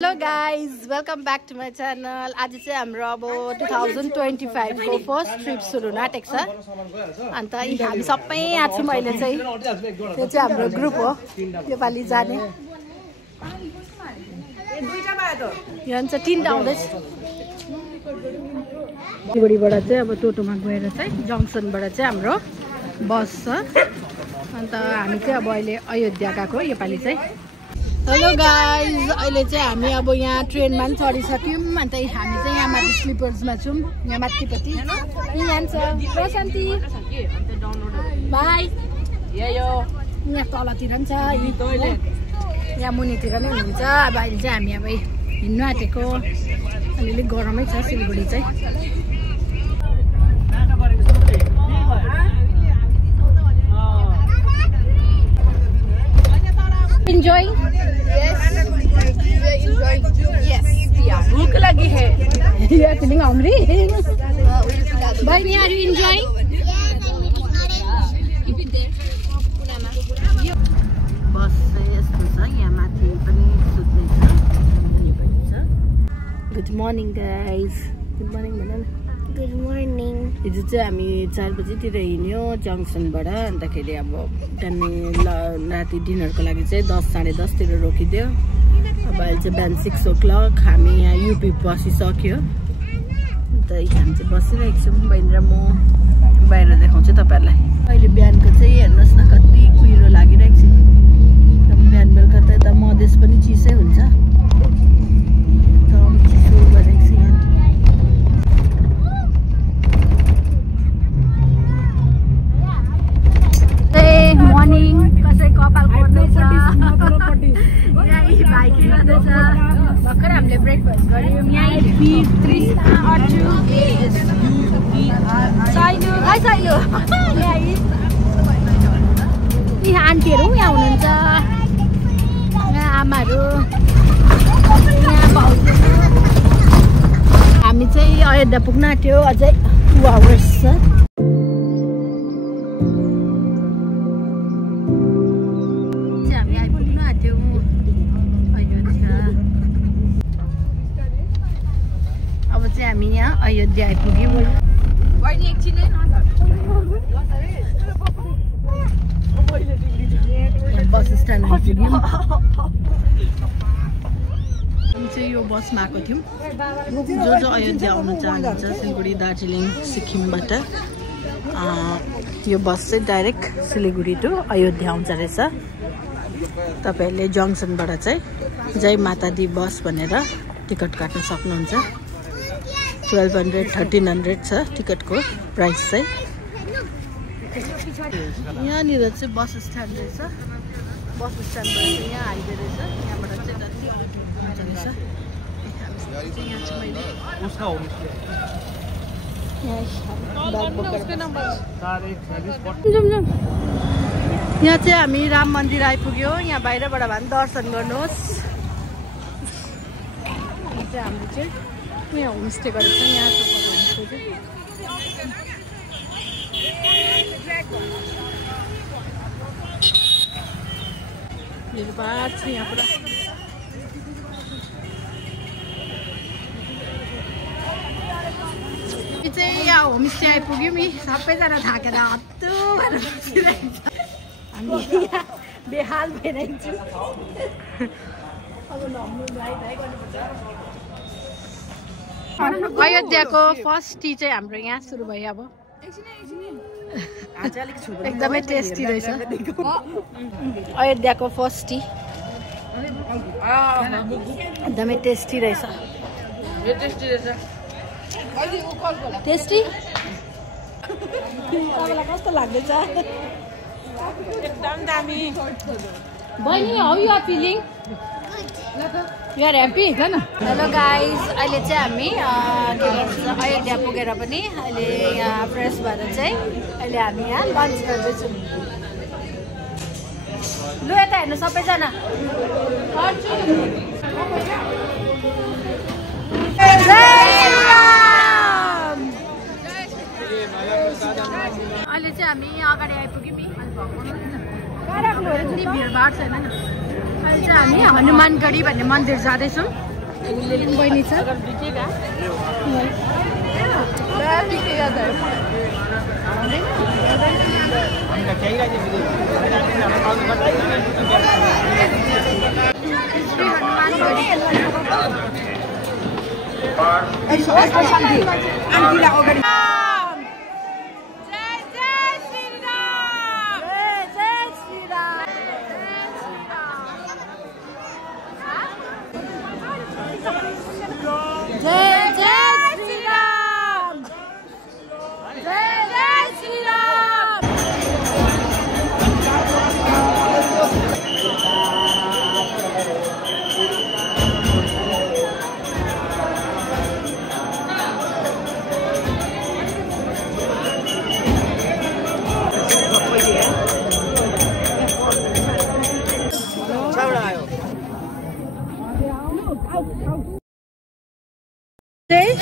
Hello guys, welcome back to my channel. आज चाहिँ हाम्रो अब 2025 को फर्स्ट ट्रिप सुरु नाटेको छ। अनि त हामी सबै यहाँ छौं। अहिले चाहिँ यो चाहिँ हाम्रो ग्रुप हो नेपाली जाने। यहाँ चाहिँ तीनटा आउँदैछ। सिलगढीबाट चाहिँ अब टोटोमा गएर चाहिँ जंक्सनबाट चाहिँ हाम्रो बस छ। अनि त हामी चाहिँ अब अहिले अयोध्या गएको योपालि चाहिँ। हेलो गाइज, अहिले चाहिँ हामी अब यहाँ ट्रेनमा पनि चढिसक्यौँ। अन्त हामी चाहिँ यहाँ माथि स्लिपर्समा छौँ। यहाँ माथिपट्टि यहाँ छ प्रशान्ति भाइ, यहाँ तलतिर पनि छ, यहाँ मुनितिर नै हुनुहुन्छ। अब अहिले चाहिँ हामी अब हिँड्नु आँटेको। अलिअलि गरमै छ सिलगढी चाहिँ। Enjoying? Yes, we are enjoying. Yes, yeah. भूख लगी है। You are feeling hungry? Bye, me, are you enjoying? बस चाहिँ यस्तो छ, यहाँ माथि पनि सुत्ने छ। Good morning guys. Good morning भन न। Good morning. हिजो चाहिँ हामी 4 बजीतिर हिँड्यो जंक्सनबाट। अन्तखेरि अब त्यहाँदेखि राति डिनरको लागि चाहिँ 10 साढे 10 तिर रोकिदियो। अब अहिले चाहिँ बिहान 6 o'clock हामी यहाँ युपी बसिसक्यो। अन्त हामी चाहिँ बसिरहेको छौँ। बहिनी र म बाहिर देखाउँछु तपाईँहरूलाई। अहिले बिहानको चाहिँ हेर्नुहोस् न कति कुहिरो लागिरहेको छ। एकदम बिहान बेलुका त यता मधेस पनि चिसै हुन्छ। एकदम चिसो गरेको छ यहाँ। मर्निङ कसै कपाल खोज्दैछ। यही भाइ के गर्दैछ? भर्खर हामीले ब्रेकफास्ट गर्यौँ। यहीँ यी आन्टीहरू यहाँ हुनुहुन्छ, यहाँ आमाहरू, यहाँ भाउजू। हामी चाहिँ अयोध्या पुग्न आँट्यो। अझै 2 hours छ। अब चाहिँ हामी यहाँ अयोध्या आइपुग्यौँ। बस स्ट्यान्ड आइपुग्यौँ। हामी चाहिँ यो बसमा आएको थियौँ। जो अयोध्या आउनु चाहनुहुन्छ सिलगढी, दार्जिलिङ, सिक्किमबाट यो बस चाहिँ डाइरेक्ट सिलगढी टु अयोध्या आउँछ रहेछ। तपाईँहरूले जङ्सनबाट चाहिँ जय माता दी बस भनेर टिकट काट्न सक्नुहुन्छ। 1200 1300 छ टिकटको प्राइस चाहिँ। यहाँनिर चाहिँ बस स्ट्यान्ड रहेछ। बस स्ट्यान्डबाट चाहिँ यहाँ हाइवे रहेछ। यहाँबाट चाहिँ जति हुन्छ रहेछ। यहाँ चाहिँ हामी राम मन्दिर आइपुग्यो। यहाँ बाहिरबाट भए पनि दर्शन गर्नुहोस्। हाम्रो चाहिँ यहाँ होमस्टे गरेको छ। यहाँ होमस्टे चाहिँ भिडभाड छ यहाँ पुरा। चाहिँ यहाँ होमस्टे आइपुग्यौँ। नि सबैजना थाकेर हत्तु भएर बसिरहेको छ। हामी यहाँ बेहाल भइरहेको छु। अब अयोध्याको फर्स्ट टी चाहिँ हाम्रो यहाँ सुरु भयो। अब एकदमै टेस्टी रहेछ अयोध्याको फर्स्ट टी। एकदमै टेस्टी रहेछ। टेस्टी तपाईँलाई कस्तो लाग्दैछ? एकदम दामी। बहिनी, how you are feeling? You are happy? Hello guys, अहिले चाहिँ हामी अयोध्या पुगेर पनि अहिले यहाँ फ्रेस भएर चाहिँ अहिले हामी यहाँ लन्च गर्दैछौँ। लु यता हेर्नु सबैजना। अहिले चाहिँ हामी अगाडि आइपुग्यौँ। भिडभाड छैन। अहिले चाहिँ हामी हनुमानगढी भन्ने मन्दिर जाँदैछौँ। बहिनी छ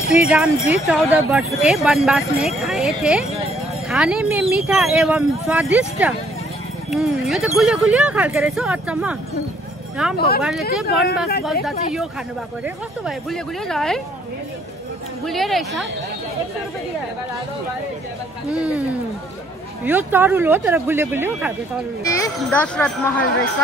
श्री राम जी 14 वर्ष के वनवास में खाए थे। खाने में मीठा एवं स्वादिष्ट। यो चाहिँ गुलियो गुलियो खालको रहेछ अचम्म। राम भगवानले चाहिँ वनवास बस्दा चाहिँ यो खानु भएको अरे। कस्तो भयो गुलियो गुलियो छ है? गुलियो रहेछ। 100 रुपैयाँ दियो। यो तरुल हो तर गुलियो गुलियो खालको तरुल। दशरथ महल रहेछ।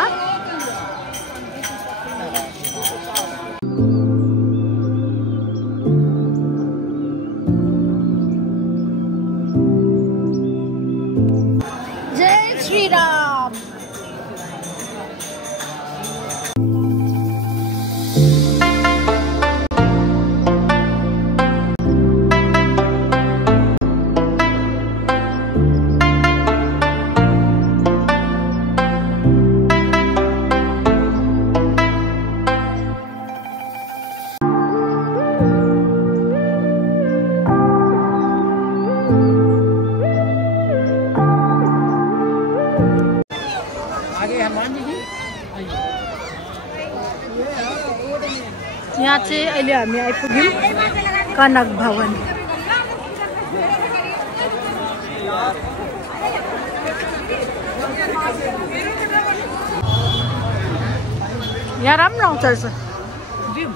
यहाँ चाहिँ अहिले हामी आइपुग्यौँ कनक भवन। यहाँ राम्रो आउँछ रहेछ भ्यू।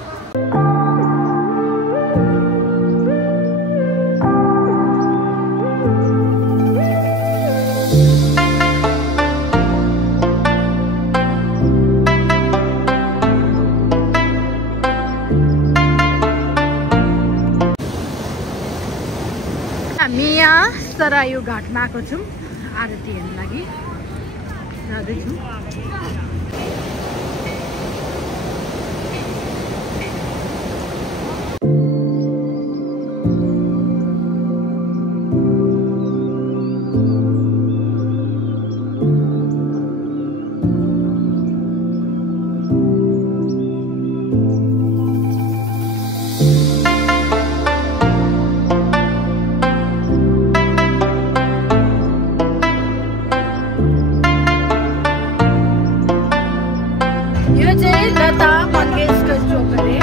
हामी यहाँ सरायु घाटमा आएको छौँ आरती हेर्न लागि जाँदैछौँ। यो चाहिँ लता मङ्गेशकर चोक अरे।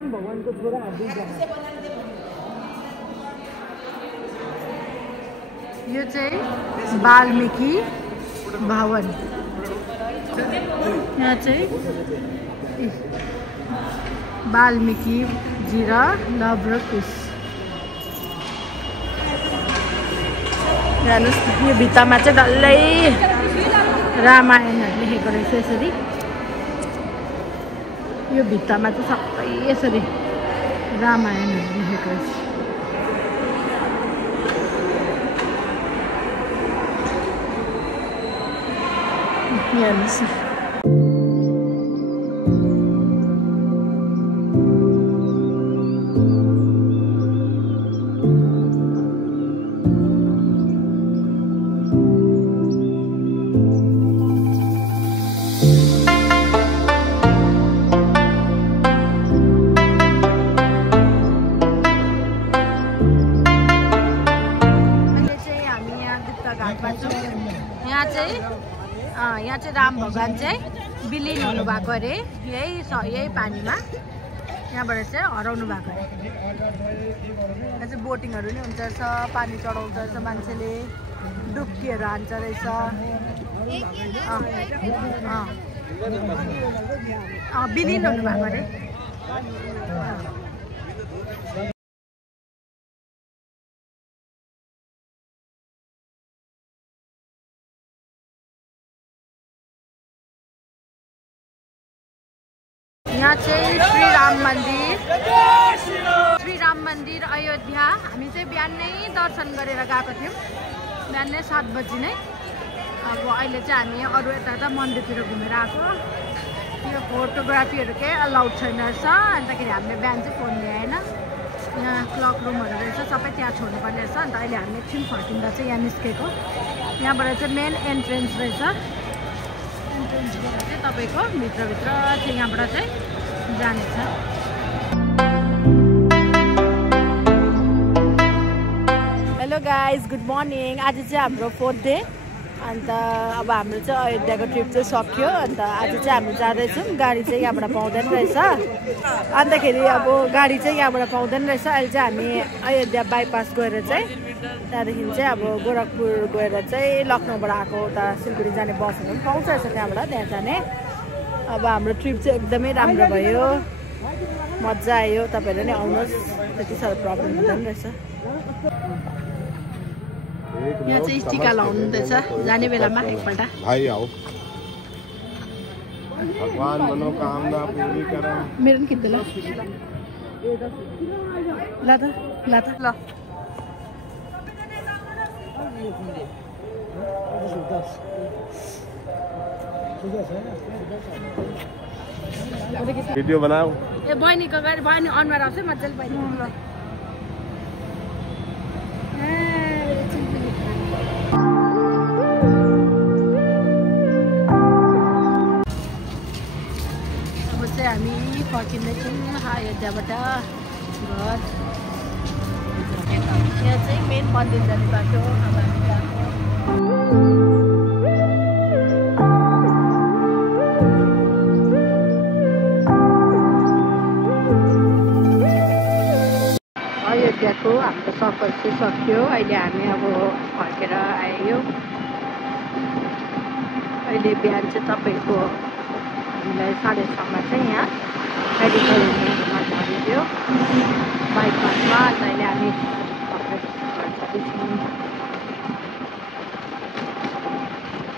भगवानको छोरा यो चाहिँ वाल्मीकि भवन। यहाँ चाहिँ वाल्मीकि जी र लव र कुश। हेर्नुहोस् यो भित्तामा चाहिँ डल्लै रामायणहरू लेखेको रहेछ यसरी। यो भित्तामा चाहिँ सबै यसरी रामायणहरू लेखेको रहेछ। हेर्नुहोस् भगवान चाहिँ विलीन हुनुभएको अरे यही पानीमा। यहाँबाट चाहिँ हराउनु भएको अरे। यहाँ चाहिँ बोटिङहरू नि हुन्छ रहेछ, पानी चढाउँछ रहेछ मान्छेले, डुब्कीहरू हान्छ रहेछ। विलीन हुनुभएको अरे। यहाँ चाहिँ श्री राम मन्दिर अयोध्या। हामी चाहिँ बिहानै दर्शन गरेर गएको थियौँ, बिहानै 7 बजी नै। अब अहिले चाहिँ हामी अरू यता मन्दिरतिर घुमेर आएको। यो फोटोग्राफीहरू केही अलाउड छैन रहेछ, अन्तखेरि हामीले बिहान चाहिँ फोन ल्याएन। यहाँ क्लक रुमहरू रहेछ, सबै त्यहाँ छोड्नुपर्ने रहेछ। अन्त अहिले हामी एकछिन फर्किँदा चाहिँ यहाँ निस्केको। यहाँबाट चाहिँ मेन एन्ट्रेन्स रहेछ। एन्ट्रेन्सबाट चाहिँ तपाईँको भित्रभित्र चाहिँ यहाँबाट चाहिँ जानेछ। Hello guys, good morning. आज चाहिँ हाम्रो 4th डे। अन्त अब हाम्रो चाहिँ अयोध्याको ट्रिप चाहिँ सक्यो। अन्त आज चाहिँ हामी जाँदैछौँ। गाडी चाहिँ यहाँबाट पाउँदैन रहेछ, अन्तखेरि अब गाडी चाहिँ यहाँबाट पाउँदैन रहेछ। अहिले चाहिँ हामी अयोध्या बाइपास गएर चाहिँ त्यहाँदेखि चाहिँ अब गोरखपुर गएर चाहिँ लखनऊबाट आएको उता सिलगढी जाने बसहरू पनि पाउँछ रहेछ त्यहाँबाट त्यहाँ जाने। अब हाम्रो ट्रिप चाहिँ एकदमै राम्रो भयो, मजा आयो। तपाईँहरू नै आउनुहोस्, त्यति साह्रो प्रब्लम हुँदैन रहेछ। यहाँ चाहिँ टिका लाउनु हुँदैछ जाने बेलामा एकपल्ट। भाइ आओ, भगवान मनोकामना पूरी गरे। मेरो पनि किन्छु ल ल। वीडियो बनाओ। ए बहिनीको गाडी, बहिनी अनुहार आउँछ मजाले बहिनी। अब चाहिँ हामी फर्किँदैछौँ अयोध्याबाट घर। यहाँ चाहिँ मेन मन्दिर जाने बाटो। अब हामी गएको अयोध्याको हाम्रो सफर चाहिँ सक्यो। अहिले हामी अब फर्केर आयो। अहिले बिहान चाहिँ तपाईँको हामीलाई 6:30मा चाहिँ यहाँ मेडिकल हुनेहरूमा झरिदियो बाइपासमा। अन्त अहिले हामी घर जाँदैछौँ।